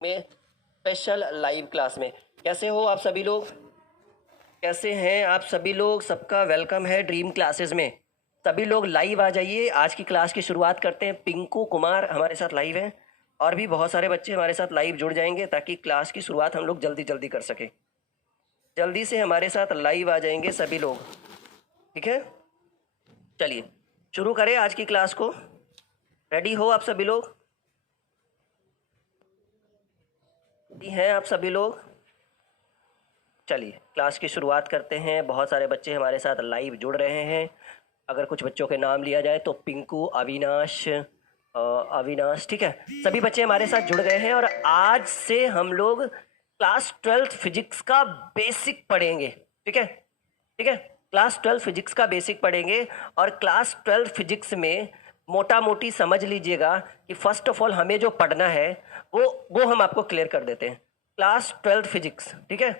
में special live class में। कैसे हो आप सभी लोग? कैसे हैं आप सभी लोग? सबका वेलकम है ड्रीम क्लासेस में। सभी लोग लाइव आ जाइए, आज की क्लास की शुरुआत करते हैं। पिंकू कुमार हमारे साथ लाइव हैं और भी बहुत सारे बच्चे हमारे साथ लाइव जुड़ जाएंगे ताकि क्लास की शुरुआत हम लोग जल्दी जल्दी कर सकें। जल्दी से हमारे साथ लाइव आ जाएंगे सभी लोग, ठीक है? चलिए शुरू करें आज की क्लास को। रेडी हो आप सभी लोग? हैं आप सभी लोग? चलिए क्लास की शुरुआत करते हैं। बहुत सारे बच्चे हमारे साथ लाइव जुड़ रहे हैं। अगर कुछ बच्चों के नाम लिया जाए तो पिंकू, अविनाश, ठीक है, सभी बच्चे हमारे साथ जुड़ गए हैं। और आज से हम लोग क्लास 12th फिजिक्स का बेसिक पढ़ेंगे, ठीक है? ठीक है, क्लास 12 फिजिक्स का बेसिक पढ़ेंगे। और क्लास 12 फिजिक्स में मोटा मोटी समझ लीजिएगा कि फर्स्ट ऑफ ऑल हमें जो पढ़ना है वो हम आपको क्लियर कर देते हैं। क्लास 12 फिजिक्स, ठीक है,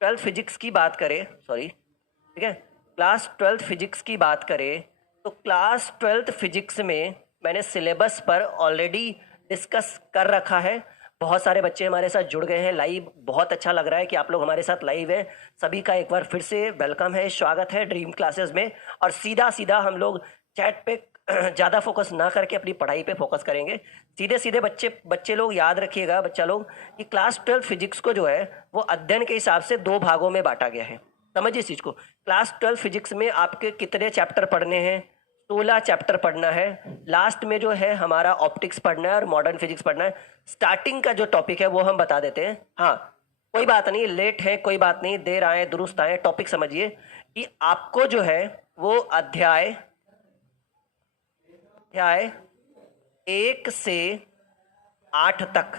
12 फिजिक्स की बात करें, सॉरी, ठीक है, क्लास 12 फिजिक्स की बात करें तो क्लास 12 फिजिक्स में मैंने सिलेबस पर ऑलरेडी डिस्कस कर रखा है। बहुत सारे बच्चे हमारे साथ जुड़ गए हैं लाइव। बहुत अच्छा लग रहा है कि आप लोग हमारे साथ लाइव हैं। सभी का एक बार फिर से वेलकम है, स्वागत है ड्रीम क्लासेस में। और सीधा सीधा हम लोग चैट पे ज़्यादा फोकस ना करके अपनी पढ़ाई पे फोकस करेंगे। सीधे सीधे बच्चे लोग याद रखिएगा, बच्चा लोग, कि क्लास 12 फिजिक्स को जो है वो अध्ययन के हिसाब से 2 भागों में बांटा गया है। समझिए इस चीज़ को। क्लास 12 फिजिक्स में आपके कितने चैप्टर पढ़ने हैं? 16 चैप्टर पढ़ना है। लास्ट में जो है हमारा ऑप्टिक्स पढ़ना है और मॉडर्न फिजिक्स पढ़ना है। स्टार्टिंग का जो टॉपिक है वो हम बता देते हैं। हाँ, कोई बात नहीं, लेट है कोई बात नहीं, देर आए दुरुस्त आए। टॉपिक समझिए कि आपको जो है वो अध्याय 1 से 8 तक,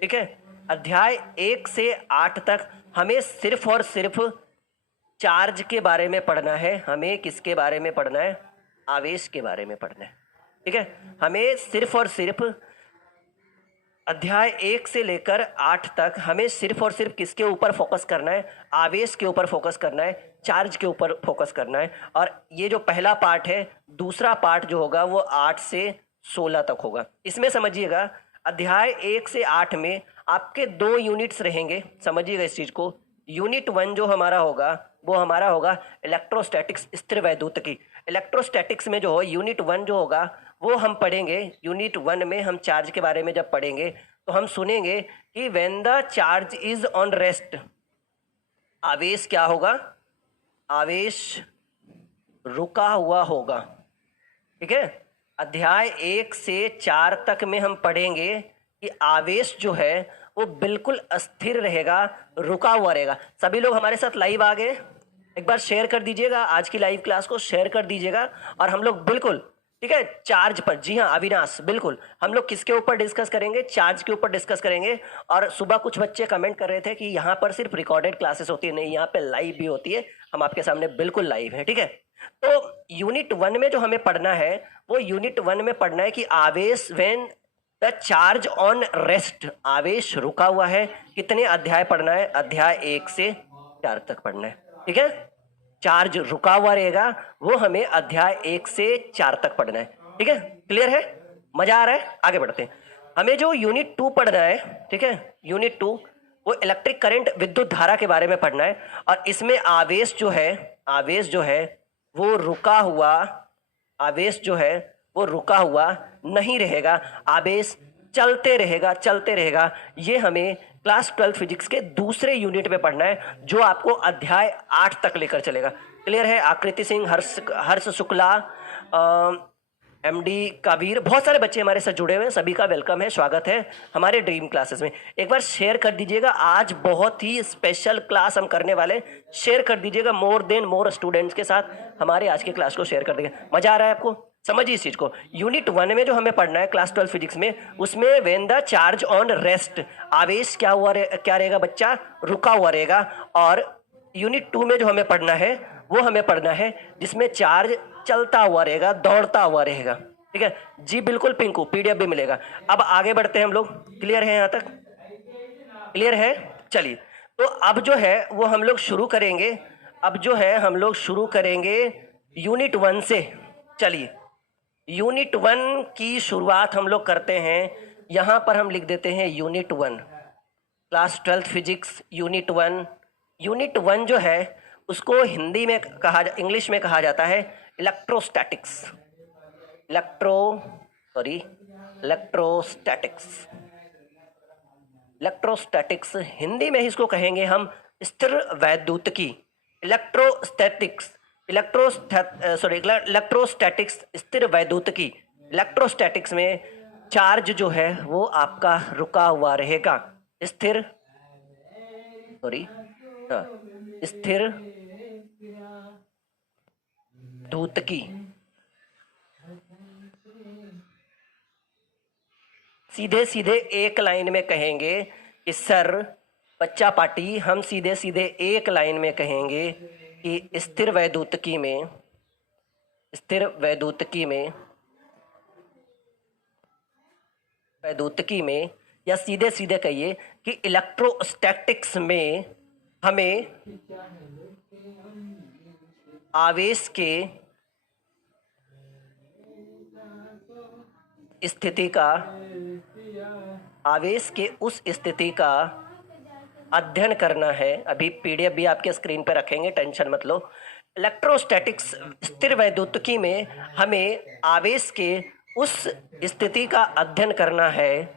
ठीक है, अध्याय 1 से 8 तक हमें सिर्फ और सिर्फ चार्ज के बारे में पढ़ना है। हमें किसके बारे में पढ़ना है? आवेश के बारे में पढ़ना है, ठीक है। हमें सिर्फ और सिर्फ अध्याय 1 से लेकर 8 तक हमें सिर्फ और सिर्फ किसके ऊपर फोकस करना है? आवेश के ऊपर फोकस करना है, चार्ज के ऊपर फोकस करना है। और ये जो पहला पार्ट है, दूसरा पार्ट जो होगा वो 8 से 16 तक होगा। इसमें समझिएगा अध्याय 1 से 8 में आपके 2 यूनिट्स रहेंगे। समझिएगा इस चीज़ को। यूनिट 1 जो हमारा होगा वो हमारा होगा इलेक्ट्रोस्टैटिक्स, स्थिर वैद्युतिकी। इलेक्ट्रोस्टैटिक्स में जो हो यूनिट 1 जो होगा वो हम पढ़ेंगे। यूनिट 1 में हम चार्ज के बारे में जब पढ़ेंगे तो हम सुनेंगे कि when the charge is on rest, आवेश क्या होगा? आवेश रुका हुआ होगा, ठीक है। अध्याय 1 से 4 तक में हम पढ़ेंगे कि आवेश जो है वो बिल्कुल अस्थिर रहेगा, रुका हुआ रहेगा। सभी लोग हमारे साथ लाइव आ गए? एक बार शेयर कर दीजिएगा, आज की लाइव क्लास को शेयर कर दीजिएगा। और हम लोग बिल्कुल, ठीक है, चार्ज पर, जी हाँ अविनाश, बिल्कुल हम लोग किसके ऊपर डिस्कस करेंगे? चार्ज के ऊपर डिस्कस करेंगे। और सुबह कुछ बच्चे कमेंट कर रहे थे कि यहाँ पर सिर्फ रिकॉर्डेड क्लासेस होती है। नहीं, यहाँ पे लाइव भी होती है। हम आपके सामने बिल्कुल लाइव है, ठीक है। तो यूनिट 1 में जो हमें पढ़ना है वो यूनिट 1 में पढ़ना है कि आवेश when the charge on rest, आवेश रुका हुआ है। कितने अध्याय पढ़ना है? अध्याय 1 से 4 तक पढ़ना है, ठीक है। चार्ज रुका हुआ रहेगा वो हमें अध्याय 1 से 4 तक पढ़ना है, ठीक है। क्लियर है? मजा आ रहा है? आगे बढ़ते हैं। हमें जो यूनिट 2 पढ़ना है, ठीक है, यूनिट 2 वो इलेक्ट्रिक करंट, विद्युत धारा के बारे में पढ़ना है। और इसमें आवेश जो है वो रुका हुआ, आवेश जो है वो रुका हुआ नहीं रहेगा, आवेश चलते रहेगा। ये हमें क्लास 12 फिजिक्स के दूसरे यूनिट में पढ़ना है जो आपको अध्याय 8 तक लेकर चलेगा। क्लियर है? आकृति सिंह, हर्ष शुक्ला, एमडी कबीर, बहुत सारे बच्चे हमारे साथ जुड़े हुए हैं। सभी का वेलकम है, स्वागत है हमारे ड्रीम क्लासेस में। एक बार शेयर कर दीजिएगा, आज बहुत ही स्पेशल क्लास हम करने वाले। शेयर कर दीजिएगा, मोर स्टूडेंट्स के साथ हमारे आज की क्लास को शेयर कर देंगे। मजा आ रहा है आपको? समझिए इस चीज को। यूनिट 1 में जो हमें पढ़ना है क्लास 12 फिजिक्स में, उसमें when the charge on rest, आवेश क्या रहेगा बच्चा? रुका हुआ रहेगा। और यूनिट 2 में जो हमें पढ़ना है वो हमें पढ़ना है जिसमें चार्ज चलता हुआ रहेगा, दौड़ता हुआ रहेगा, ठीक है जी। बिल्कुल पिंकू, पीडीएफ भी मिलेगा। अब आगे बढ़ते हैं हम लोग। क्लियर है? यहाँ तक क्लियर है? चलिए, तो अब जो है वो हम लोग शुरू करेंगे। अब जो है हम लोग शुरू करेंगे यूनिट 1 से। चलिए, यूनिट 1 की शुरुआत हम लोग करते हैं यहाँ पर हम लिख देते हैं unit 1, class 12th physics unit 1। Unit 1 जो है उसको हिंदी में इंग्लिश में कहा जाता है इलेक्ट्रोस्टैटिक्स। इलेक्ट्रोस्टैटिक्स। इलेक्ट्रोस्टैटिक्स हिंदी में ही इसको कहेंगे हम स्थिर वैद्युतिकी। इलेक्ट्रोस्टैटिक्स स्थिर वैद्युतिकी। इलेक्ट्रोस्टैटिक्स में चार्ज जो है वो आपका रुका हुआ रहेगा। स्थिर स्थिर वैद्युतिकी। सीधे सीधे एक लाइन में कहेंगे कि सर बच्चा पार्टी, हम सीधे सीधे एक लाइन में कहेंगे कि स्थिर वैद्युतिकी में या सीधे सीधे कहिए कि इलेक्ट्रोस्टैटिक्स में हमें आवेश के उस स्थिति का अध्ययन करना है। अभी पीडीएफ भी आपके स्क्रीन पर रखेंगे, टेंशन मत लो। इलेक्ट्रोस्टैटिक्स स्थिर वैद्युतिकी में हमें आवेश के उस स्थिति का अध्ययन करना है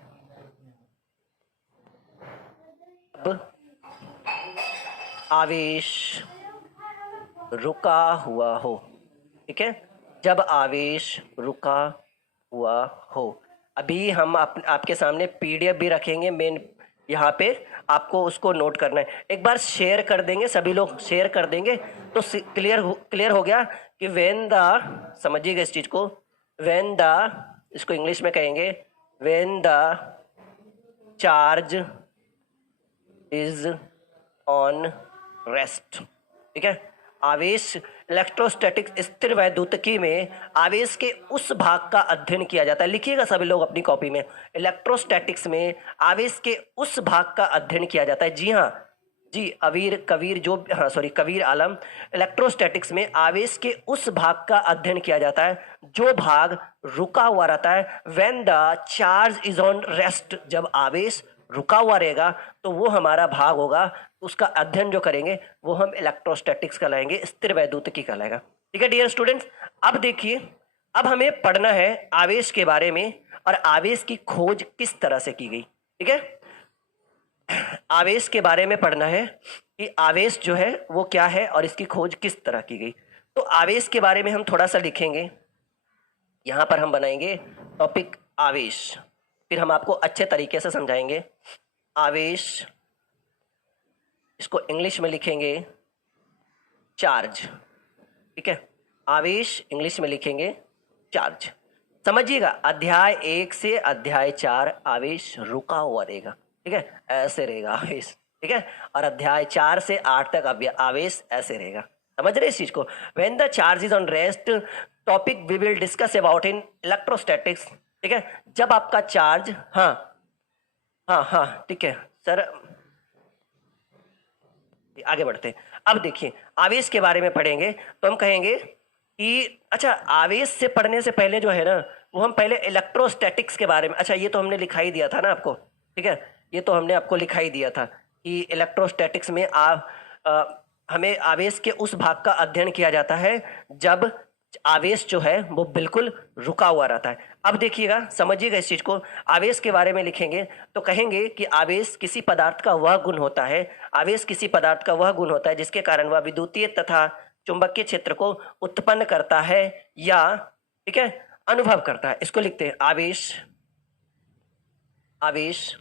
अब आवेश रुका हुआ हो। ठीक है, जब आवेश रुका हुआ हो। अभी हम आपके सामने पीडीएफ भी रखेंगे मेन, यहाँ पे आपको उसको नोट करना है। एक बार शेयर कर देंगे, सभी लोग शेयर कर देंगे तो क्लियर हो गया कि व्हेन द, समझिएगा इस चीज को, व्हेन द, इसको इंग्लिश में कहेंगे when the charge is on rest. ठीक है, आवेश इलेक्ट्रोस्टैटिक स्थिर वैद्युतिकी में आवेश के उस भाग का अध्ययन किया जाता है। लिखिएगा सभी लोग अपनी कॉपी में, इलेक्ट्रोस्टैटिक्स में आवेश के उस भाग का अध्ययन किया जाता है। जी हाँ जी, कबीर आलम, इलेक्ट्रोस्टैटिक्स में आवेश के उस भाग का अध्ययन किया जाता है जो भाग रुका हुआ रहता है। When the charge is on rest, जब आवेश रुका हुआ रहेगा तो वो हमारा भाग होगा, उसका अध्ययन जो करेंगे वो हम इलेक्ट्रोस्टैटिक्स कहलाएंगे, स्थिर वैद्युतिकी कहलाएगा। ठीक है डियर स्टूडेंट्स, अब देखिए, अब हमें पढ़ना है आवेश के बारे में और आवेश की खोज किस तरह से की गई। ठीक है, आवेश के बारे में पढ़ना है कि आवेश जो है वो क्या है और इसकी खोज किस तरह की गई। तो आवेश के बारे में हम थोड़ा सा लिखेंगे, यहां पर हम बनाएंगे टॉपिक आवेश, फिर हम आपको अच्छे तरीके से समझाएंगे। आवेश, इसको इंग्लिश में लिखेंगे चार्ज। ठीक है, आवेश इंग्लिश में लिखेंगे चार्ज। समझिएगा, अध्याय 1 से अध्याय 4 आवेश रुका हुआ रहेगा। ठीक है, ऐसे रहेगा आवेश। ठीक है, और अध्याय 4 से 8 तक आवेश ऐसे रहेगा। समझ रहे इस चीज को? When the charge is on rest, topic we will discuss about in electrostatics. ठीक है, जब आपका चार्ज, हाँ ठीक है सर, आगे बढ़ते हैं। अब देखिए, आवेश के बारे में पढ़ेंगे तो हम कहेंगे कि अच्छा, आवेश से पढ़ने से पहले जो है ना, वो हम पहले इलेक्ट्रोस्टैटिक्स के बारे में, अच्छा ये तो हमने लिखा ही दिया था ना आपको। ठीक है, ये तो हमने आपको लिखा ही दिया था कि इलेक्ट्रोस्टैटिक्स में हमें आवेश के उस भाग का अध्ययन किया जाता है जब आवेश जो है वो बिल्कुल रुका हुआ रहता है। अब देखिएगा, समझिएगा इस चीज को। आवेश के बारे में लिखेंगे तो कहेंगे कि आवेश किसी पदार्थ का वह गुण होता है, आवेश किसी पदार्थ का वह गुण होता है जिसके कारण वह विद्युतीय तथा चुंबकीय क्षेत्र को उत्पन्न करता है या, ठीक है, अनुभव करता है। इसको लिखते हैं आवेश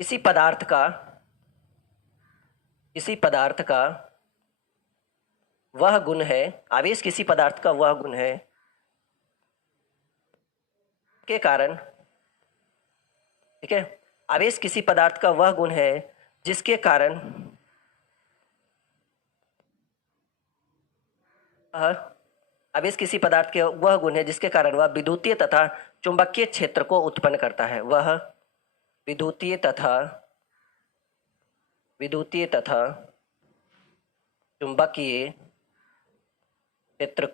किसी पदार्थ का वह गुण है, आवेश किसी पदार्थ का वह गुण है के कारण, ठीक है, आवेश किसी पदार्थ का वह गुण है जिसके कारण आवेश किसी पदार्थ के वह गुण है जिसके कारण वह विद्युतीय तथा चुंबकीय क्षेत्र को उत्पन्न करता है। वह विद्युतीय तथा चुंबकीय क्षेत्र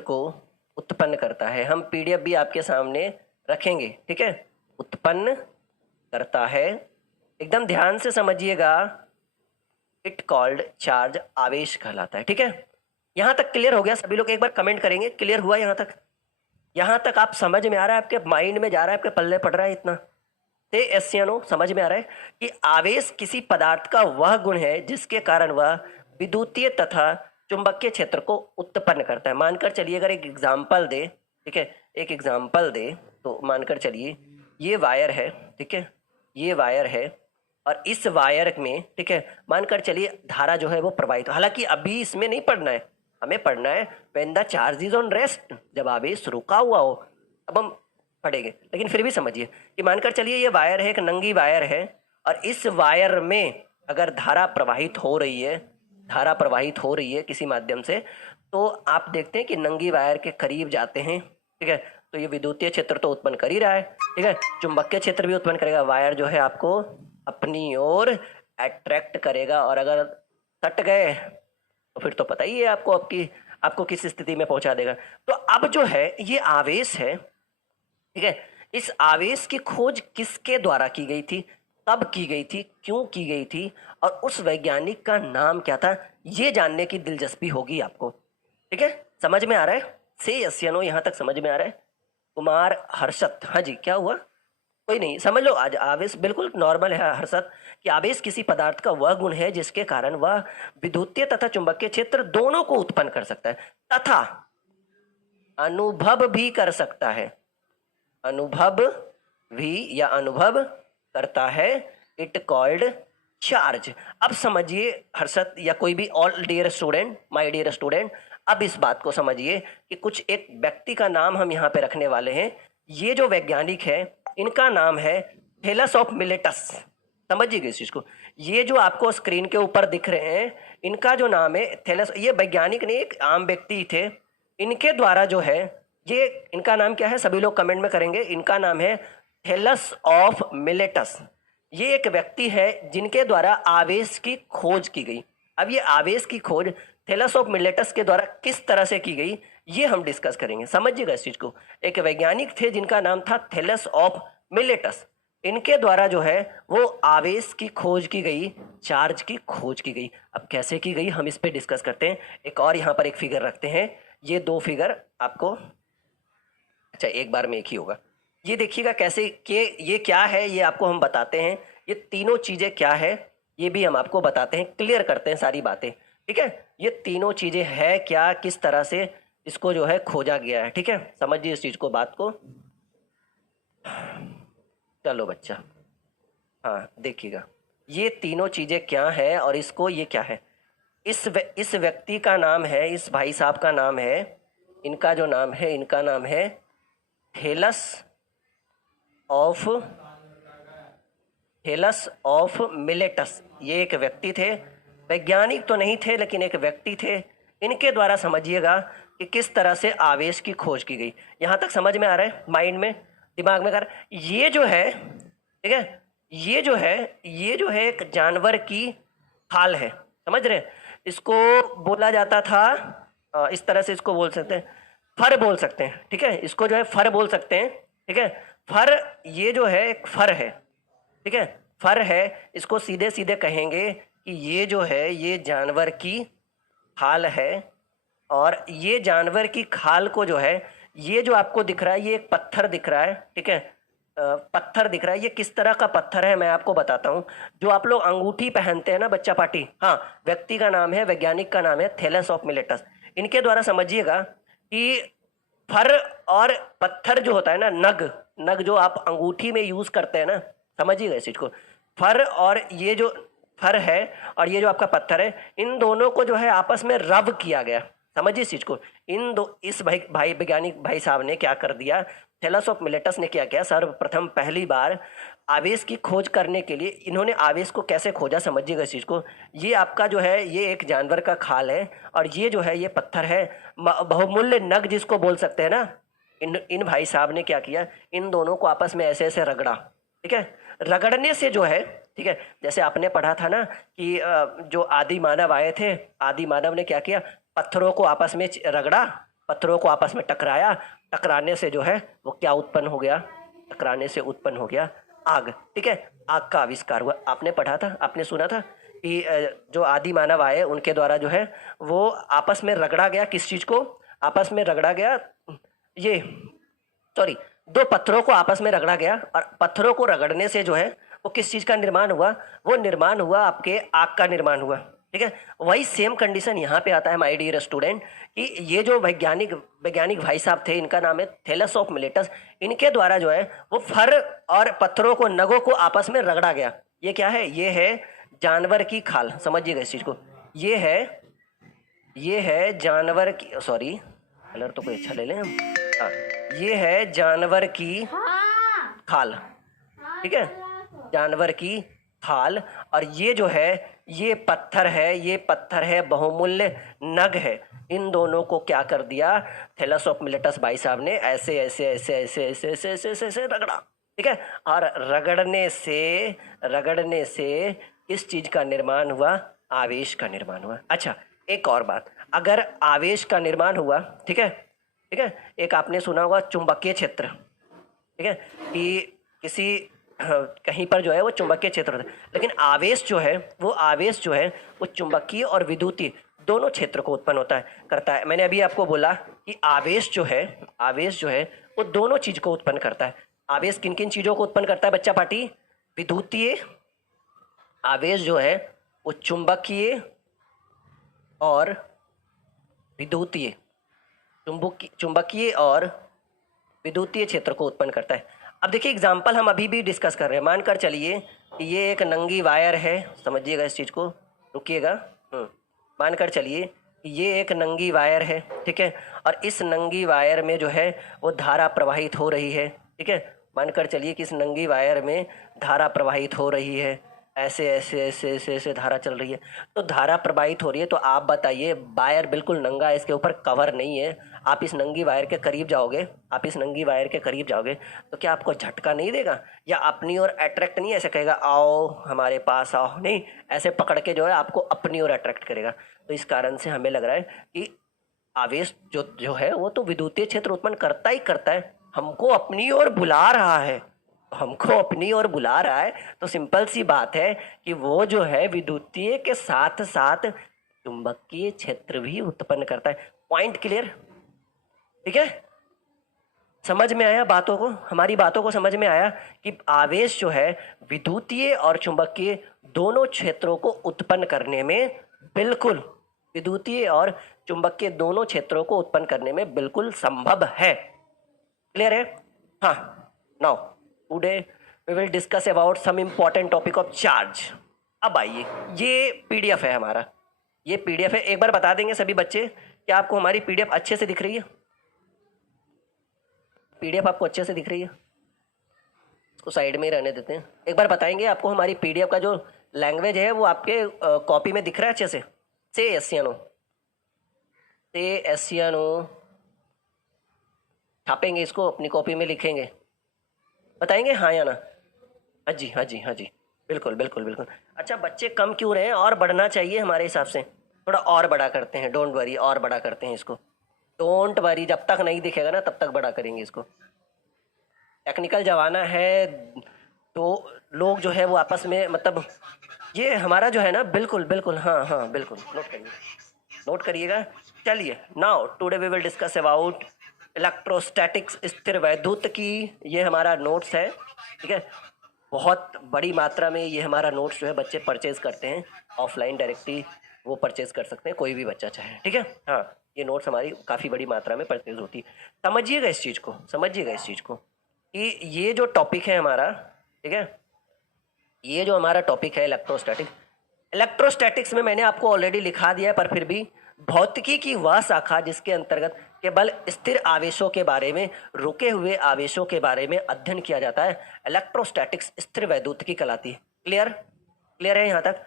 को उत्पन्न करता है। हम पीडीएफ भी आपके सामने रखेंगे, ठीक है। उत्पन्न करता है, एकदम ध्यान से समझिएगा। इट कॉल्ड चार्ज, आवेश कहलाता है, ठीक है। यहाँ तक क्लियर हो गया? सभी लोग एक बार कमेंट करेंगे क्लियर हुआ यहाँ तक? यहाँ तक आप समझ में आ रहा है, आपके माइंड में जा रहा है, आपके पल्ले पड़ रहा है इतना? ते एसियनो समझ में आ रहा है कि आवेश किसी पदार्थ का वह गुण है जिसके कारण वह विद्युतीय तथा चुंबकीय क्षेत्र को उत्पन्न करता है। मानकर चलिए, अगर एक एग्जाम्पल दे, ठीक है, एक एग्जाम्पल दे तो मानकर चलिए ये वायर है, ठीक है, ये वायर है और इस वायर में, ठीक है, मानकर चलिए धारा जो है वो प्रवाहित हो। हालांकि अभी इसमें नहीं पढ़ना है, हमें पढ़ना है when the charge is on rest, जब आवेश रुका हुआ हो, अब हम पढ़ेंगे। लेकिन फिर भी समझिए कि मानकर चलिए ये वायर है, एक नंगी वायर है और इस वायर में अगर धारा प्रवाहित हो रही है, धारा प्रवाहित हो रही है किसी माध्यम से, तो आप देखते हैं कि नंगी वायर के करीब जाते हैं, ठीक है, तो ये विद्युतीय क्षेत्र तो उत्पन्न कर ही रहा है, ठीक है, चुंबकीय क्षेत्र भी उत्पन्न करेगा। वायर जो है आपको अपनी ओर अट्रैक्ट करेगा और अगर सट गए तो फिर तो पता ही है आपको आपको किस स्थिति में पहुंचा देगा। तो अब जो है ये आवेश है, ठीक है, इस आवेश की खोज किसके द्वारा की गई थी, कब की गई थी, क्यों की गई थी और उस वैज्ञानिक का नाम क्या था, ये जानने की दिलचस्पी होगी आपको, ठीक है। समझ में आ रहा है? से यस या नो यहाँ तक समझ में आ रहा है? कुमार हर्षद, हाँ जी, क्या हुआ? कोई नहीं, समझ लो। आज आवेश बिल्कुल नॉर्मल है हर्षद, कि आवेश किसी पदार्थ का वह गुण है जिसके कारण वह विद्युतीय तथा चुंबकीय क्षेत्र दोनों को उत्पन्न कर सकता है तथा अनुभव भी कर सकता है। अनुभव भी या अनुभव करता है, इट कॉल्ड चार्ज। अब समझिए हर्षद या कोई भी all dear student, my dear student, अब इस बात को समझिए कि कुछ एक व्यक्ति का नाम हम यहाँ पे रखने वाले हैं। ये जो वैज्ञानिक है इनका नाम है थेलस ऑफ मिलेटस। समझिएगा इस चीज को। ये जो आपको स्क्रीन के ऊपर दिख रहे हैं इनका जो नाम है थेलस, ये वैज्ञानिक नहीं, एक आम व्यक्ति थे। इनके द्वारा जो है ये, इनका नाम क्या है सभी लोग कमेंट में करेंगे। इनका नाम है थेलस ऑफ मिलेटस। ये एक व्यक्ति है जिनके द्वारा आवेश की खोज की गई। अब ये आवेश की खोज थेलस ऑफ मिलेटस के द्वारा किस तरह से की गई ये हम डिस्कस करेंगे। समझिएगा इस चीज को। एक वैज्ञानिक थे जिनका नाम था थेलस ऑफ मिलेटस। इनके द्वारा जो है वो आवेश की खोज की गई, चार्ज की खोज की गई। अब कैसे की गई हम इस पे डिस्कस करते हैं। एक और यहाँ पर एक फिगर रखते हैं। ये दो फिगर आपको, अच्छा एक बार में एक ही होगा। ये देखिएगा कैसे कि ये क्या है ये आपको हम बताते हैं। ये तीनों चीजें क्या है ये भी हम आपको बताते हैं, क्लियर करते हैं सारी बातें, ठीक है। ये तीनों चीजें है क्या, किस तरह से इसको जो है खोजा गया है, ठीक है। समझिए इस चीज को, बात को। चलो बच्चा, हाँ देखिएगा ये तीनों चीजें क्या है और इसको ये क्या है। इस व्यक्ति का नाम है, इस भाई साहब का नाम है, इनका जो नाम है, इनका नाम है थेलस ऑफ मिलेटस। ये एक व्यक्ति थे, वैज्ञानिक तो नहीं थे लेकिन एक व्यक्ति थे। इनके द्वारा समझिएगा कि किस तरह से आवेश की खोज की गई। यहाँ तक समझ में आ रहा है? माइंड में, दिमाग में कर। ये जो है, ठीक है, ये जो है एक जानवर की खाल है, समझ रहे हैं? इसको बोला जाता था, इस तरह से इसको बोल सकते हैं, फर बोल सकते हैं, ठीक है। इसको जो है फर बोल सकते हैं, ठीक है। फर, ये जो है एक फर है, ठीक है, फर है। इसको सीधे सीधे कहेंगे कि ये जो है ये जानवर की खाल है और ये जानवर की खाल को जो है, ये जो आपको दिख रहा है ये एक पत्थर दिख रहा है, ठीक है, पत्थर दिख रहा है। ये किस तरह का पत्थर है मैं आपको बताता हूँ। जो आप लोग अंगूठी पहनते हैं ना बच्चा पार्टी, हाँ, व्यक्ति का नाम है, वैज्ञानिक का नाम है थेलस ऑफ मिलेटस। इनके द्वारा समझिएगा कि फर और पत्थर जो होता है ना, नग जो आप अंगूठी में यूज करते हैं ना, समझिएगा इस चीज को। फर और ये जो फर है और ये जो आपका पत्थर है, इन दोनों को जो है आपस में रब किया गया। समझिए इस चीज को। इस भाई वैज्ञानिक भाई साहब ने क्या कर दिया, थेलस ऑफ मिलेटस ने क्या किया, सर्वप्रथम पहली बार आवेश की खोज करने के लिए इन्होंने आवेश को कैसे खोजा, समझिएगा इस चीज को। ये आपका जो है ये एक जानवर का खाल है और ये जो है ये पत्थर है, बहुमूल्य नग जिसको बोल सकते हैं ना। इन भाई साहब ने क्या किया, इन दोनों को आपस में ऐसे ऐसे रगड़ा, ठीक है। रगड़ने से जो है, ठीक है, जैसे आपने पढ़ा था ना कि जो आदि मानव आए थे, आदि मानव ने क्या किया, पत्थरों को आपस में रगड़ा, पत्थरों को आपस में टकराया, टकराने से जो है वो क्या उत्पन्न हो गया, टकराने से उत्पन्न हो गया आग। ठीक है, आग का आविष्कार हुआ। आपने पढ़ा था, आपने सुना था कि जो आदि मानव आए उनके द्वारा जो है वो आपस में रगड़ा गया, किस चीज को आपस में रगड़ा गया, ये सॉरी, दो पत्थरों को आपस में रगड़ा गया और पत्थरों को रगड़ने से जो है वो किस चीज का निर्माण हुआ, वो निर्माण हुआ आपके आग का निर्माण हुआ। ठीक है, वही सेम कंडीशन यहाँ पे आता है माय डियर स्टूडेंट कि ये जो वैज्ञानिक वैज्ञानिक भाई साहब थे, इनका नाम है थैलस ऑफ मिलेटस, इनके द्वारा जो है वो फर और पत्थरों को, नगों को आपस में रगड़ा गया। ये क्या है, ये है जानवर की खाल, समझिएगा इस चीज को। ये है जानवर की, सॉरी कलर तो कोई अच्छा ले लें हम, हाँ, ये है जानवर की खाल। ठीक है, जानवर की खाल, और ये जो है ये पत्थर है, ये पत्थर है, बहुमूल्य नग है। इन दोनों को क्या कर दिया थैलस ऑफ मिलेटस भाई साहब ने, ऐसे ऐसे ऐसे ऐसे ऐसे ऐसे ऐसे ऐसे ऐसे रगड़ा। ठीक है, और रगड़ने से इस चीज का निर्माण हुआ, आवेश का निर्माण हुआ। अच्छा, एक और बात, अगर आवेश का निर्माण हुआ, ठीक है, एक आपने सुना होगा चुंबकीय क्षेत्र। ठीक है, कि किसी कहीं पर जो है वो चुंबकीय क्षेत्र होता है, लेकिन आवेश जो है वो चुंबकीय और विद्युतीय दोनों क्षेत्र को उत्पन्न करता है। मैंने अभी आपको बोला कि आवेश जो है वो दोनों चीज को उत्पन्न करता है। आवेश किन किन चीजों को उत्पन्न करता है बच्चा पार्टी? विद्युतीय आवेश जो है वो चुंबकीय और विद्युतीय, चुंबकीय और विद्युतीय क्षेत्र को उत्पन्न करता है। अब देखिए एग्जाम्पल हम अभी भी डिस्कस कर रहे हैं। मानकर चलिए कि ये एक नंगी वायर है, समझिएगा इस चीज़ को, रुकिएगा। मानकर चलिए कि ये एक नंगी वायर है, ठीक है, और इस नंगी वायर में जो है वो धारा प्रवाहित हो रही है। ठीक है, मानकर चलिए कि इस नंगी वायर में धारा प्रवाहित हो रही है, ऐसे ऐसे ऐसे ऐसे ऐसे धारा चल रही है। तो धारा प्रवाहित हो रही है, तो आप बताइए, वायर बिल्कुल नंगा है, इसके ऊपर कवर नहीं है, आप इस नंगी वायर के करीब जाओगे, तो क्या आपको झटका नहीं देगा या अपनी ओर अट्रैक्ट नहीं, ऐसे कहेगा आओ हमारे पास आओ, नहीं, ऐसे पकड़ के जो है आपको अपनी ओर अट्रैक्ट करेगा। तो इस कारण से हमें लग रहा है कि आवेश जो है वो तो विद्युतीय क्षेत्र उत्पन्न करता ही करता है, हमको अपनी ओर बुला रहा है, तो सिंपल सी बात है कि वो जो है विद्युतीय के साथ साथ चुंबकीय क्षेत्र भी उत्पन्न करता है। Point clear? ठीक है, समझ में आया बातों को, हमारी बातों को समझ में आया कि आवेश जो है विद्युतीय और चुंबकीय दोनों क्षेत्रों को उत्पन्न करने में बिल्कुल, विद्युतीय और चुंबकीय दोनों क्षेत्रों को उत्पन्न करने में बिल्कुल संभव है। क्लियर है? हाँ, now today we will discuss about some important topic of charge. अब आइए, ये पीडीएफ है हमारा, ये पीडीएफ है। एक बार बता देंगे सभी बच्चे, क्या आपको हमारी पीडीएफ अच्छे से दिख रही है? पीडीएफ आपको अच्छे से दिख रही है? इसको साइड में ही रहने देते हैं। एक बार बताएंगे आपको हमारी पीडीएफ का जो लैंग्वेज है वो आपके कॉपी में दिख रहा है अच्छे से? से एशियनो छापेंगे, इसको अपनी कॉपी में लिखेंगे, बताएंगे हाँ या ना? हाँ जी, हाँ जी, हाँ जी, बिल्कुल बिल्कुल बिल्कुल। अच्छा, बच्चे कम क्यों रहे हैं? और बढ़ना चाहिए हमारे हिसाब से, थोड़ा और बड़ा करते हैं, डोंट वरी, और बड़ा करते हैं इसको, डोंट वरी, जब तक नहीं दिखेगा ना तब तक बड़ा करेंगे इसको। टेक्निकल जमाना है तो लोग जो है वो आपस में, मतलब ये हमारा जो है ना, बिल्कुल बिल्कुल, हाँ हाँ बिल्कुल, नोट करिएगा। चलिए, now today we will discuss about electrostatics, स्थिर वैद्युत की, ये हमारा नोट्स है। ठीक है, बहुत बड़ी मात्रा में ये हमारा नोट्स जो है बच्चे परचेज करते हैं ऑफलाइन, डायरेक्टली वो परचेज कर सकते हैं, कोई भी बच्चा चाहे। ठीक है, हाँ, ये नोट्स हमारी काफ़ी बड़ी मात्रा में परचेज होती है। समझिएगा इस चीज़ को कि ये जो टॉपिक है हमारा, ठीक है, ये जो हमारा टॉपिक है इलेक्ट्रोस्टैटिक्स में मैंने आपको ऑलरेडी लिखा दिया है, पर फिर भी भौतिकी की वह शाखा जिसके अंतर्गत केवल स्थिर आवेशों के बारे में, रुके हुए आवेशों के बारे में अध्ययन किया जाता है, इलेक्ट्रोस्टैटिक्स स्थिर वैद्युतिकी कहलाती है। क्लियर है यहाँ तक?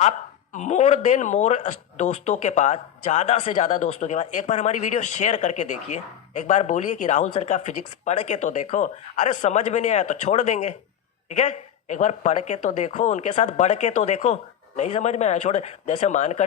आप मोर देन मोर दोस्तों के पास, ज़्यादा से ज़्यादा दोस्तों के पास एक बार हमारी वीडियो शेयर करके देखिए, एक बार बोलिए कि राहुल सर का फिजिक्स पढ़ के तो देखो, अरे समझ में नहीं आया तो छोड़ देंगे, ठीक है, एक बार पढ़ के तो देखो, उनके साथ बढ़ के तो देखो, नहीं समझ में आया छोड़। जैसे मानकर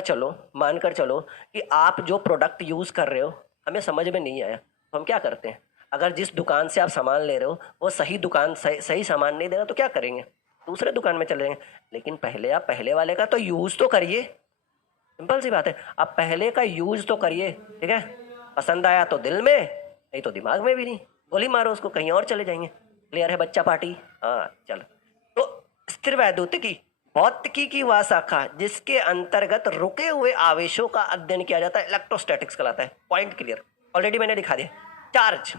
चलो कि आप जो प्रोडक्ट यूज़ कर रहे हो, हमें समझ में नहीं आया तो हम क्या करते हैं, अगर जिस दुकान से आप सामान ले रहे हो वो सही दुकान सही सामान नहीं दे रहा तो क्या करेंगे, दूसरे दुकान में चले जाएंगे। लेकिन पहले आप पहले वाले का तो यूज़ तो करिए, सिंपल सी बात है, आप पहले का यूज़ तो करिए, ठीक है। पसंद आया तो दिल में, नहीं तो दिमाग में भी नहीं, गोली मारो उसको, कहीं और चले जाएंगे। क्लियर है बच्चा पार्टी? हाँ चलो। तो स्थिर वैद्युतिकी भौतिकी की वह शाखा जिसके अंतर्गत रुके हुए आवेशों का अध्ययन किया जाता है, इलेक्ट्रोस्टैटिक्स कहलाता है। पॉइंट क्लियर, ऑलरेडी मैंने दिखा दिया। चार्ज,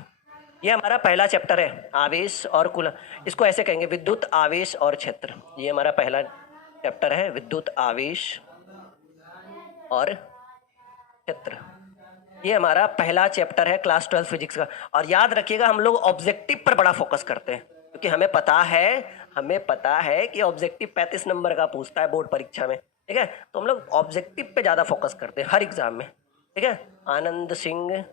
ये हमारा पहला चैप्टर है, आवेश और कुल, इसको ऐसे कहेंगे विद्युत आवेश और क्षेत्र। ये हमारा पहला चैप्टर है, विद्युत आवेश और क्षेत्र। ये हमारा पहला चैप्टर है क्लास 12 फिजिक्स का। और याद रखिएगा हम लोग ऑब्जेक्टिव पर बड़ा फोकस करते हैं, क्योंकि हमें पता है कि ऑब्जेक्टिव 35 नंबर का पूछता है बोर्ड परीक्षा में, ठीक है। तो हम लोग ऑब्जेक्टिव पे ज़्यादा फोकस करते हैं हर एग्जाम में, ठीक है। आनंद सिंह,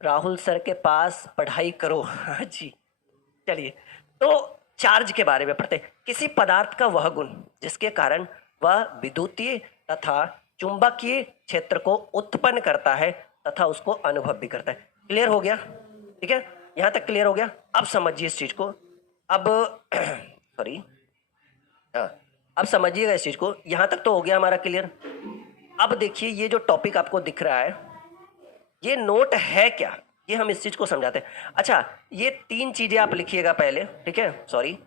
राहुल सर के पास पढ़ाई करो। हाँ जी, चलिए। तो चार्ज के बारे में पढ़ते हैं। किसी पदार्थ का वह गुण जिसके कारण वह विद्युतीय तथा चुंबकीय क्षेत्र को उत्पन्न करता है तथा उसको अनुभव भी करता है। क्लियर हो गया? ठीक है, यहाँ तक क्लियर हो गया। अब समझिए इस चीज को। अब सॉरी, हाँ, अब समझिएगा इस चीज को। यहाँ तक तो हो गया हमारा क्लियर। अब देखिए ये जो टॉपिक आपको दिख रहा है ये नोट है क्या, ये हम इस चीज को समझाते हैं। अच्छा, ये 3 चीजें आप लिखिएगा पहले, ठीक है। सॉरी,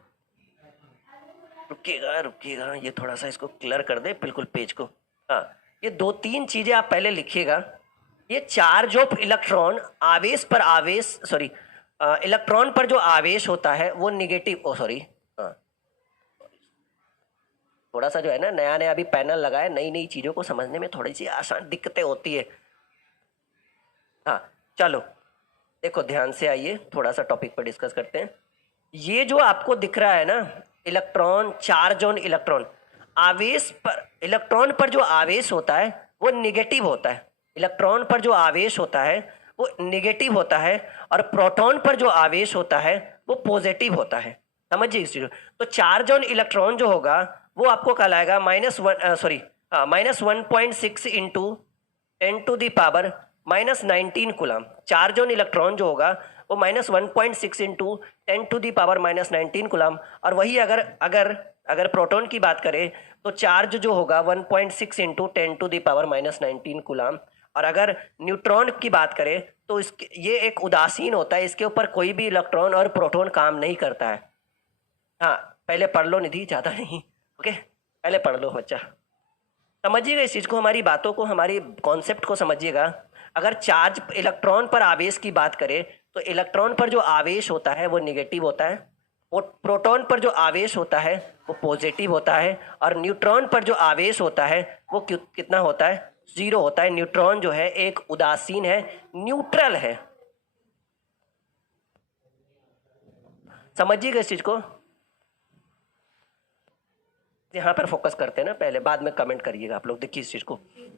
रुकिएगा, ये थोड़ा सा इसको क्लियर कर दे बिल्कुल पेज को। हाँ, ये 2-3 चीजें आप पहले लिखिएगा। ये चार्ज ऑफ इलेक्ट्रॉन, आवेश पर आवेश, सॉरी, इलेक्ट्रॉन पर जो आवेश होता है वो निगेटिव, हाँ, थोड़ा सा जो है ना, नया नया अभी पैनल लगा है, नई नई चीजों को समझने में थोड़ी सी आसान दिक्कतें होती है। हाँ चलो, देखो ध्यान से आइए, थोड़ा सा टॉपिक पर डिस्कस करते हैं। ये जो आपको दिख रहा है ना, इलेक्ट्रॉन, चार्ज ऑन इलेक्ट्रॉन, आवेश पर, इलेक्ट्रॉन पर जो आवेश होता है वो निगेटिव होता है। इलेक्ट्रॉन पर जो आवेश होता है वो निगेटिव होता है, और प्रोटॉन पर जो आवेश होता है वो पॉजिटिव होता है। समझिए इस चीज। तो चार्ज ऑन इलेक्ट्रॉन जो होगा वो आपको कहलाएगा -1.6 into 10⁻⁻19 coulomb. Charge on electron जो होगा वो -1.6 इंटू 10⁻⁻19 कूलम। और वही अगर प्रोटॉन की बात करें तो चार्ज जो होगा 1.6 इंटू 10⁻⁻19 कूलम। और अगर न्यूट्रॉन की बात करें तो ये एक उदासीन होता है, इसके ऊपर कोई भी इलेक्ट्रॉन और प्रोटॉन काम नहीं करता है। हाँ, पहले पढ़ लो निधि, ज़्यादा नहीं, ओके, पहले पढ़ लो बच्चा। समझिएगा इस चीज़ को, हमारी बातों को, हमारी कॉन्सेप्ट को समझिएगा। अगर चार्ज इलेक्ट्रॉन पर आवेश की बात करें तो इलेक्ट्रॉन पर जो आवेश होता है वो निगेटिव होता है, और प्रोटॉन पर जो आवेश होता है वो पॉजिटिव होता है, और न्यूट्रॉन पर जो आवेश होता है वो कितना होता है, 0 होता है। न्यूट्रॉन जो है एक उदासीन है, न्यूट्रल है। समझिएगा इस चीज को, यहाँ पर फोकस करते हैं ना पहले, बाद में कमेंट करिएगा आप लोग। देखिए इस चीज को,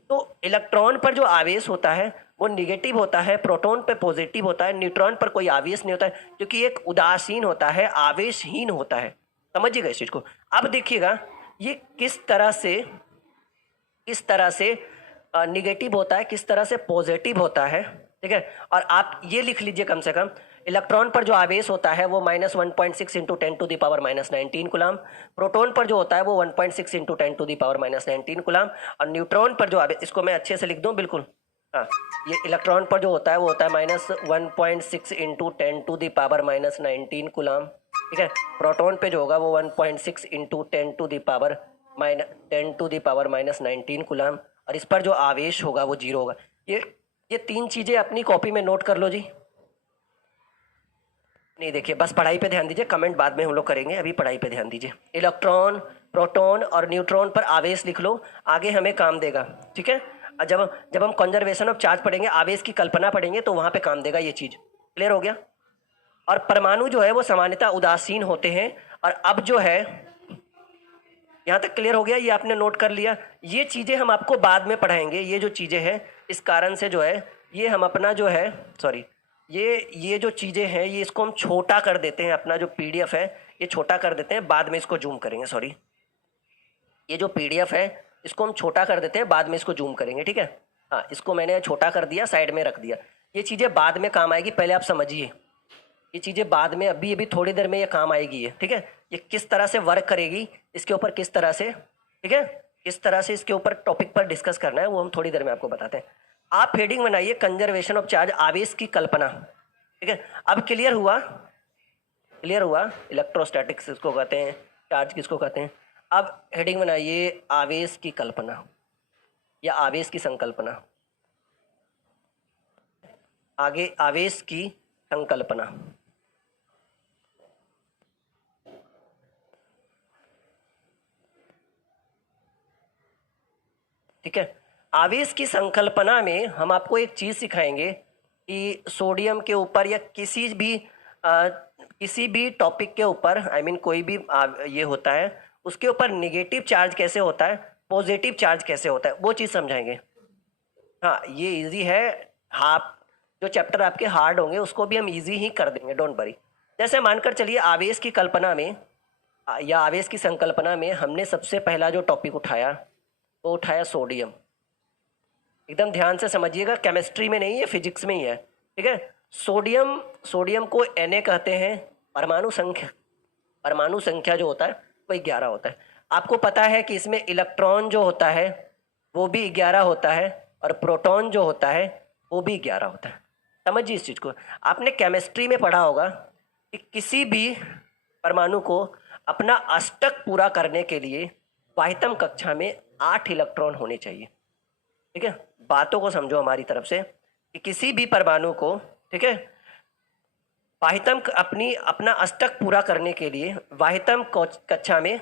तो इलेक्ट्रॉन पर जो आवेश होता है वो निगेटिव होता है, प्रोटॉन पे पॉजिटिव होता है, न्यूट्रॉन पर कोई आवेश नहीं होता है, क्योंकि एक उदासीन होता है, आवेशहीन होता है। समझिएगा इस चीज को। अब देखिएगा ये किस तरह से निगेटिव होता है, किस तरह से पॉजिटिव होता है, ठीक है। और आप ये लिख लीजिए कम से कम, इलेक्ट्रॉन पर जो आवेश होता है वो -1.6 इंटू 10⁻⁻19 कूलम, प्रोटॉन पर जो होता है वो 1.6 इंटू 10⁻⁻19 कूलम, और न्यूट्रॉन पर जो आवेश, इसको मैं अच्छे से लिख दूं बिल्कुल, हाँ, ये इलेक्ट्रॉन पर जो होता है वो होता है -1.6 इंटू 10⁻⁻19 कूलम, ठीक है। प्रोटॉन पे जो होगा वो 1.6 इंटू 10⁻⁻19 कूलम, और इस पर जो आवेश होगा वो 0 होगा। ये 3 चीज़ें अपनी कॉपी में नोट कर लो जी। नहीं, देखिए बस पढ़ाई पे ध्यान दीजिए, कमेंट बाद में हम लोग करेंगे, अभी पढ़ाई पे ध्यान दीजिए। इलेक्ट्रॉन, प्रोटॉन और न्यूट्रॉन पर आवेश लिख लो, आगे हमें काम देगा, ठीक है। जब हम कंजर्वेशन ऑफ चार्ज पढ़ेंगे, आवेश की कल्पना पढ़ेंगे, तो वहाँ पे काम देगा ये चीज़। क्लियर हो गया? और परमाणु जो है वो सामान्यतः उदासीन होते हैं। और अब जो है, यहाँ तक क्लियर हो गया, ये आपने नोट कर लिया। ये चीज़ें हम आपको बाद में पढ़ाएंगे, ये जो चीज़ें हैं, इस कारण से जो है ये हम अपना जो है, सॉरी, ये जो चीज़ें हैं ये इसको हम छोटा कर देते हैं, अपना जो PDF है ये छोटा कर देते हैं, बाद में इसको जूम करेंगे। सॉरी, ये जो PDF है इसको हम छोटा कर देते हैं, बाद में इसको जूम करेंगे, ठीक है। हाँ, इसको मैंने छोटा कर दिया, साइड में रख दिया। ये चीज़ें बाद में काम आएगी, पहले आप समझिए। ये चीज़ें बाद में, अभी अभी थोड़ी देर में ये काम आएगी ये, ठीक है। ये किस तरह से वर्क करेगी, इसके ऊपर किस तरह से, ठीक है, किस तरह से इसके ऊपर टॉपिक पर डिस्कस करना है वो हम थोड़ी देर में आपको बताते हैं। आप हेडिंग बनाइए कंजर्वेशन ऑफ चार्ज, आवेश की कल्पना, ठीक है। अब क्लियर हुआ, क्लियर हुआ, इलेक्ट्रोस्टैटिक्स किसको कहते हैं, चार्ज किसको कहते हैं। अब हेडिंग बनाइए आवेश की कल्पना या आवेश की संकल्पना, आगे आवेश की संकल्पना। ठीक है, आवेश की संकल्पना में हम आपको एक चीज सिखाएंगे कि सोडियम के ऊपर या किसी भी टॉपिक के ऊपर, आई मीन कोई भी ये होता है उसके ऊपर निगेटिव चार्ज कैसे होता है, पॉजिटिव चार्ज कैसे होता है, वो चीज़ समझाएंगे। हाँ, ये इजी है। आप जो चैप्टर आपके हार्ड होंगे उसको भी हम इजी ही कर देंगे, डोंट वरी। जैसे मानकर चलिए आवेश की कल्पना में या आवेश की संकल्पना में हमने सबसे पहला जो टॉपिक उठाया वो उठाया सोडियम। एकदम ध्यान से समझिएगा, केमिस्ट्री में नहीं है, फिजिक्स में ही है, ठीक है। सोडियम को Na कहते हैं। परमाणु संख्या जो होता है वो 11 होता है। आपको पता है कि इसमें इलेक्ट्रॉन जो होता है वो भी 11 होता है और प्रोटॉन जो होता है वो भी 11 होता है। समझिए इस चीज़ को। आपने केमिस्ट्री में पढ़ा होगा कि किसी भी परमाणु को अपना अष्टक पूरा करने के लिए वाहितम कक्षा में 8 इलेक्ट्रॉन होने चाहिए, ठीक है। बातों को समझो हमारी तरफ से कि किसी भी परमाणु को, ठीक है, वाहितम अपना अष्टक पूरा करने के लिए वाहितम कक्षा में,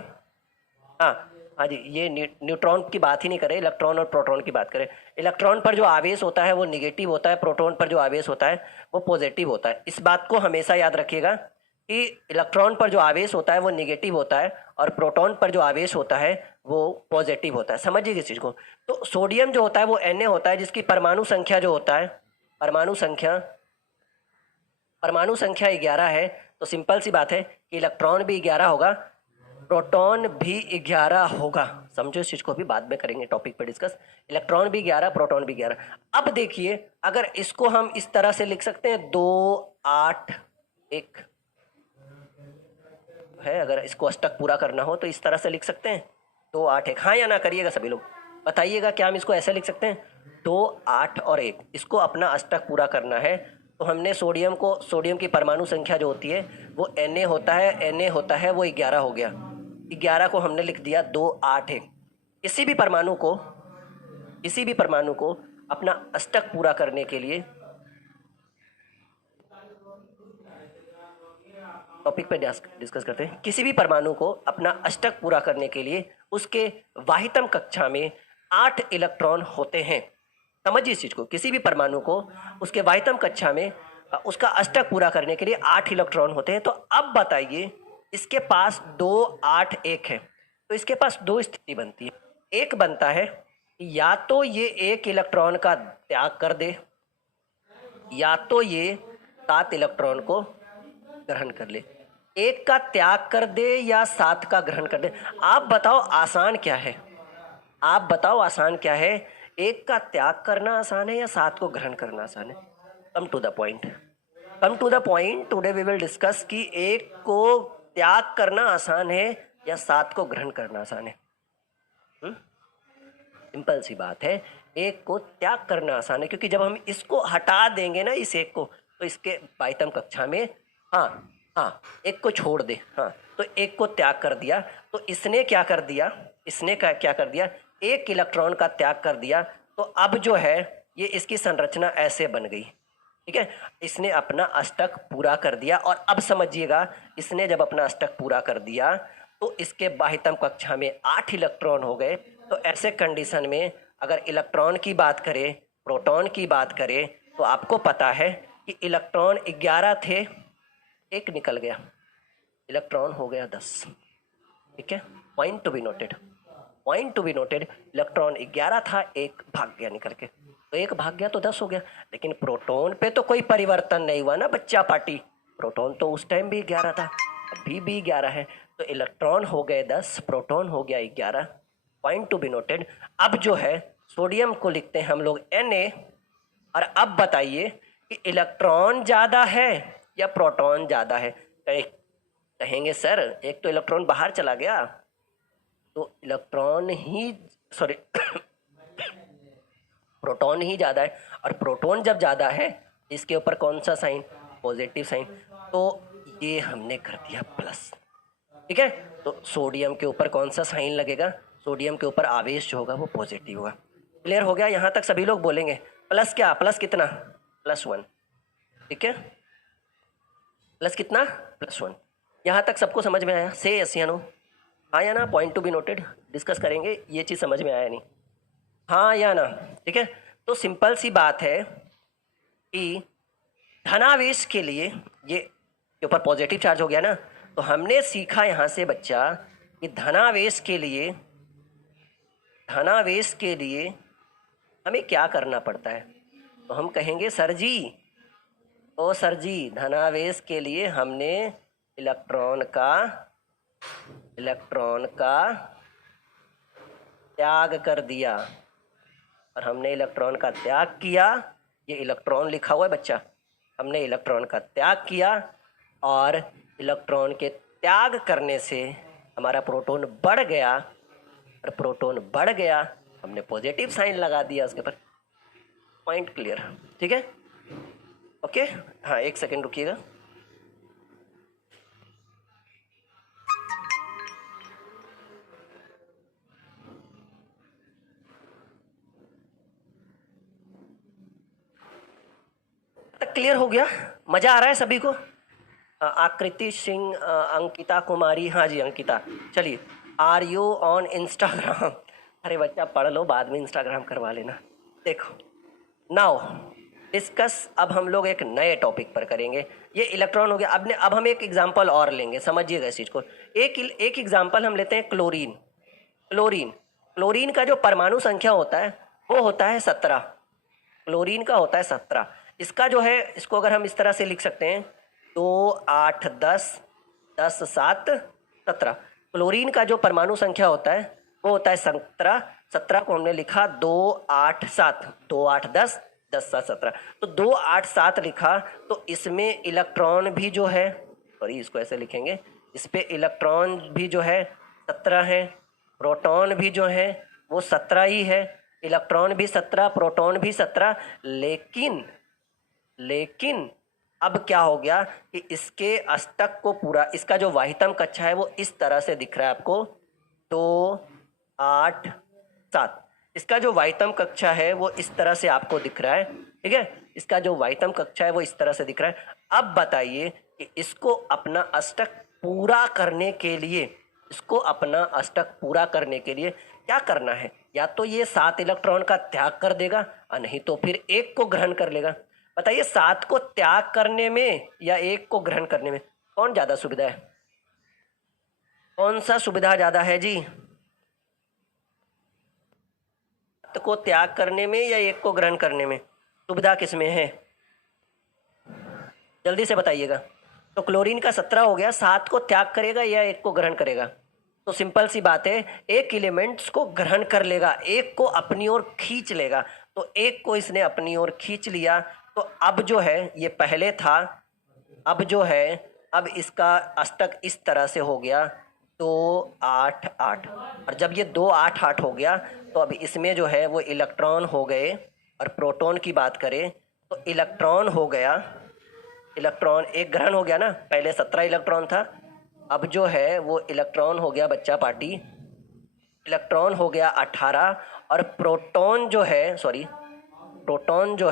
हाँ जी, ये न्यूट्रॉन की बात ही नहीं करें, इलेक्ट्रॉन और प्रोटॉन की बात करें। इलेक्ट्रॉन पर जो आवेश होता है वो निगेटिव होता है, प्रोटॉन पर जो आवेश होता है वो पॉजिटिव होता है। इस बात को हमेशा याद रखिएगा कि इलेक्ट्रॉन पर जो आवेश होता है वो निगेटिव होता है और प्रोटॉन पर जो आवेश होता है वो पॉजिटिव होता है। समझिए इस चीज़ को। तो सोडियम जो होता है वो Na होता है, जिसकी परमाणु संख्या जो होता है, परमाणु संख्या 11 है। तो सिंपल सी बात है कि इलेक्ट्रॉन भी 11 होगा, प्रोटॉन भी 11 होगा। समझो इस चीज़ को, भी बाद में करेंगे टॉपिक पे डिस्कस। इलेक्ट्रॉन भी 11, प्रोटॉन भी 11। अब देखिए, अगर इसको हम इस तरह से लिख सकते हैं 2 8 1 है, अगर इसको अष्टक पूरा करना हो तो इस तरह से लिख सकते हैं 2 8 1। हाँ या ना करिएगा सभी लोग, बताइएगा क्या हम इसको ऐसे लिख सकते हैं 2 8 और 1। इसको अपना अष्टक पूरा करना है तो हमने सोडियम की परमाणु संख्या जो होती है वो Na होता है वो 11 हो गया। 11 को हमने लिख दिया 2 8 1। किसी भी परमाणु को अपना अष्टक पूरा करने के लिए, टॉपिक पे डिस्कस करते हैं। किसी भी परमाणु को अपना अष्टक पूरा करने के लिए उसके वाहितम कक्षा में 8 इलेक्ट्रॉन होते हैं। समझिए इस चीज को। किसी भी परमाणु को उसके वाहितम कक्षा में उसका अष्टक पूरा करने के लिए 8 इलेक्ट्रॉन होते हैं। तो अब बताइए, इसके पास 2 8 1 है, तो इसके पास दो स्थिति बनती है। एक बनता है या तो ये 1 इलेक्ट्रॉन का त्याग कर दे या तो ये 7 इलेक्ट्रॉन को ग्रहण कर ले। 1 का त्याग कर दे या 7 का ग्रहण कर दे। आप बताओ आसान क्या है, आप बताओ आसान क्या है, 1 का त्याग करना आसान है या 7 को ग्रहण करना आसान है। Come to the point. Today we will discuss कि 1 को त्याग करना आसान है या 7 को ग्रहण करना आसान है। सिंपल सी बात है, 1 को त्याग करना आसान है, क्योंकि जब हम इसको हटा देंगे ना, इस 1 को, तो इसके वाहितम कक्षा में, हाँ 1 को छोड़ दे, हाँ, तो 1 को त्याग कर दिया। तो इसने क्या कर दिया, क्या कर दिया, 1 इलेक्ट्रॉन का त्याग कर दिया। तो अब जो है ये इसकी संरचना ऐसे बन गई, ठीक है। इसने अपना अष्टक पूरा कर दिया। और अब समझिएगा, इसने जब अपना अष्टक पूरा कर दिया तो इसके वाहितम कक्षा में 8 इलेक्ट्रॉन हो गए। तो ऐसे कंडीशन में अगर इलेक्ट्रॉन की बात करें, प्रोटॉन की बात करें, तो आपको पता है कि इलेक्ट्रॉन 11 थे, 1 निकल गया, इलेक्ट्रॉन हो गया 10, ठीक है। Point to be noted, electron 11 था, 1 भाग गया निकल के, तो 1 भाग गया तो 10 हो गया। लेकिन प्रोटॉन पे तो कोई परिवर्तन नहीं हुआ ना बच्चा पार्टी, प्रोटॉन तो उस टाइम भी 11 था, अभी भी 11 है। तो इलेक्ट्रॉन हो गए 10, प्रोटॉन हो गया 11। Point to be noted. अब जो है सोडियम को लिखते हैं हम लोग Na। और अब बताइए कि इलेक्ट्रॉन ज़्यादा है या प्रोटॉन ज़्यादा है। कहेंगे सर एक तो इलेक्ट्रॉन बाहर चला गया, तो इलेक्ट्रॉन ही सॉरी प्रोटॉन ही ज़्यादा है, और प्रोटॉन जब ज़्यादा है इसके ऊपर कौन सा साइन, पॉजिटिव साइन, तो ये हमने कर दिया प्लस। ठीक है, तो सोडियम के ऊपर कौन सा साइन लगेगा, सोडियम के ऊपर आवेश जो होगा वो पॉजिटिव होगा। क्लियर हो गया, यहाँ तक सभी लोग बोलेंगे प्लस क्या, प्लस कितना, +1। ठीक है, प्लस कितना, +1। यहाँ तक सबको समझ में आया, से यस या नो, हाँ या ना, point to be noted, discuss करेंगे ये चीज़ समझ में आया नहीं, हाँ या ना। ठीक है, तो सिंपल सी बात है कि धनावेश के लिए ये के ऊपर पॉजिटिव चार्ज हो गया ना, तो हमने सीखा यहाँ से बच्चा कि धनावेश के लिए हमें क्या करना पड़ता है। तो हम कहेंगे सर जी, धनावेश के लिए हमने इलेक्ट्रॉन का त्याग कर दिया, और हमने इलेक्ट्रॉन का त्याग किया, ये इलेक्ट्रॉन लिखा हुआ है बच्चा, हमने इलेक्ट्रॉन का त्याग किया, और इलेक्ट्रॉन के त्याग करने से हमारा प्रोटॉन बढ़ गया, और प्रोटॉन बढ़ गया, हमने पॉजिटिव साइन लगा दिया उसके ऊपर। पॉइंट क्लियर, ठीक है, ओके। हाँ, एक सेकेंड रुकिएगा। क्लियर हो गया, मज़ा आ रहा है सभी को। आकृति सिंह, अंकिता कुमारी, हाँ जी अंकिता, चलिए, आर यू ऑन इंस्टाग्राम? अरे बच्चा पढ़ लो, बाद में इंस्टाग्राम करवा लेना। देखो नाउ डिस्कस, अब हम लोग एक नए टॉपिक पर करेंगे। ये इलेक्ट्रॉन हो गया, अब हम एक एग्जांपल और लेंगे, समझिएगा इस चीज़ को। एक एग्जांपल हम लेते हैं क्लोरीन का जो परमाणु संख्या होता है वो होता है 17। क्लोरीन का होता है 17। इसका जो है, इसको अगर हम इस तरह से लिख सकते हैं, 2 8 10 10 7 17। क्लोरीन का जो परमाणु संख्या होता है वो होता है 17। 17 को हमने लिखा 2 8 7, 2 8 10 10 7 17। तो 2 8 7 लिखा, तो इसमें इलेक्ट्रॉन भी जो है, सॉरी इसको ऐसे लिखेंगे, इस पे इलेक्ट्रॉन भी जो है 17 है, प्रोटॉन भी जो है वो 17 ही है, इलेक्ट्रॉन भी 17, प्रोटॉन भी 17। लेकिन अब क्या हो गया कि इसके अष्टक को पूरा, इसका जो वाहितम कक्षा है वो इस तरह से दिख रहा है आपको, 2 8 7। इसका जो वाहितम कक्षा है वो इस तरह से आपको दिख रहा है। ठीक है, इसका जो वाहितम कक्षा है वो इस तरह से दिख रहा है। अब बताइए कि इसको अपना अष्टक पूरा करने के लिए, क्या करना है। या तो ये 7 इलेक्ट्रॉन का त्याग कर देगा, और नहीं तो फिर 1 को ग्रहण कर लेगा। बताइए 7 को त्याग करने में या 1 को ग्रहण करने में कौन ज़्यादा सुविधा है, कौन सा सुविधा ज़्यादा है जी, 7 को त्याग करने में या 1 को ग्रहण करने में, सुविधा किस में है, जल्दी से बताइएगा। तो क्लोरीन का 17 हो गया, 7 को त्याग करेगा या 1 को ग्रहण करेगा? तो सिंपल सी बात है, एक एलिमेंट्स को ग्रहण कर लेगा, 1 को अपनी ओर खींच लेगा। तो 1 को इसने अपनी ओर खींच लिया, तो अब जो है ये पहले था, अब जो है अब इसका अष्टक इस तरह से हो गया 2 8 8। और जब ये 2 8 8 हो गया, तो अब इसमें जो है वो इलेक्ट्रॉन हो गए। और प्रोटॉन की बात करें तो इलेक्ट्रॉन हो गया, इलेक्ट्रॉन एक ग्रहण हो गया ना, पहले 17 इलेक्ट्रॉन था, अब जो है वो इलेक्ट्रॉन हो गया बच्चा पार्टी, इलेक्ट्रॉन हो गया 18, और प्रोटॉन जो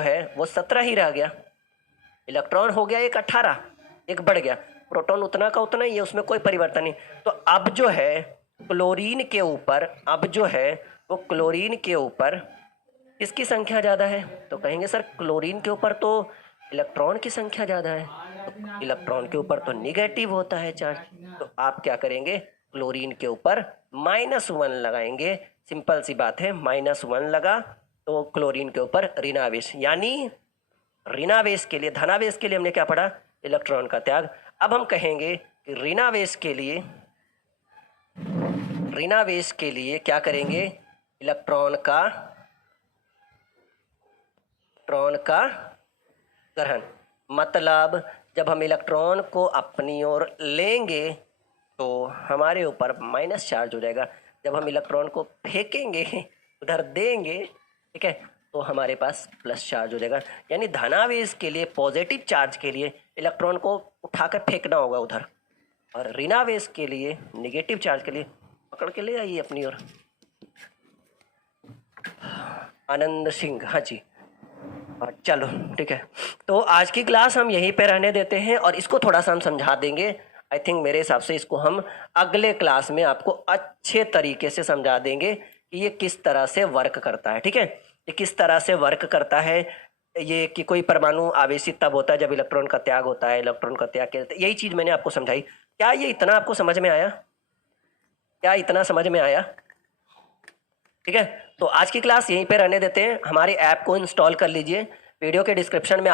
है वो 17 ही रह गया। इलेक्ट्रॉन हो गया एक 18, एक बढ़ गया, प्रोटॉन उतना का उतना ही है, उसमें कोई परिवर्तन नहीं। तो अब जो है क्लोरीन के ऊपर, अब जो है वो क्लोरीन के ऊपर किसकी संख्या ज़्यादा है? तो कहेंगे सर क्लोरीन के ऊपर तो इलेक्ट्रॉन की संख्या ज़्यादा है, तो इलेक्ट्रॉन के ऊपर तो निगेटिव होता है चार्ज। तो आप क्या करेंगे, क्लोरीन के ऊपर -1 लगाएंगे। सिंपल सी बात है, -1 लगा तो क्लोरीन के ऊपर ऋणावेश, यानी ऋणावेश के लिए, धनावेश के लिए हमने क्या पढ़ा, इलेक्ट्रॉन का त्याग। अब हम कहेंगे कि ऋणावेश के लिए क्या करेंगे, इलेक्ट्रॉन का ग्रहण, मतलब जब हम इलेक्ट्रॉन को अपनी ओर लेंगे तो हमारे ऊपर माइनस चार्ज हो जाएगा, जब हम इलेक्ट्रॉन को फेंकेंगे उधर देंगे, ठीक है, तो हमारे पास प्लस चार्ज हो जाएगा। यानी धनावेश के लिए, पॉजिटिव चार्ज के लिए इलेक्ट्रॉन को उठाकर फेंकना होगा उधर, और ऋणावेश के लिए, नेगेटिव चार्ज के लिए पकड़ के ले आइए अपनी ओर। आनंद सिंह, हाँ जी, चलो ठीक है। तो आज की क्लास हम यहीं पे रहने देते हैं और इसको थोड़ा सा हम समझा देंगे। आई थिंक मेरे हिसाब से इसको हम अगले क्लास में आपको अच्छे तरीके से समझा देंगे कि ये किस तरह से वर्क करता है, ठीक है, ये किस तरह से वर्क करता है। ये कि कोई परमाणु आवेशित तब होता है जब इलेक्ट्रॉन का त्याग होता है, इलेक्ट्रॉन का त्याग क्या, यही चीज़ मैंने आपको समझाई। क्या ये इतना आपको समझ में आया? क्या इतना समझ में आया? ठीक है, तो आज की क्लास यहीं पे रहने देते हैं। हमारे ऐप को इंस्टॉल कर लीजिए, वीडियो के डिस्क्रिप्शन में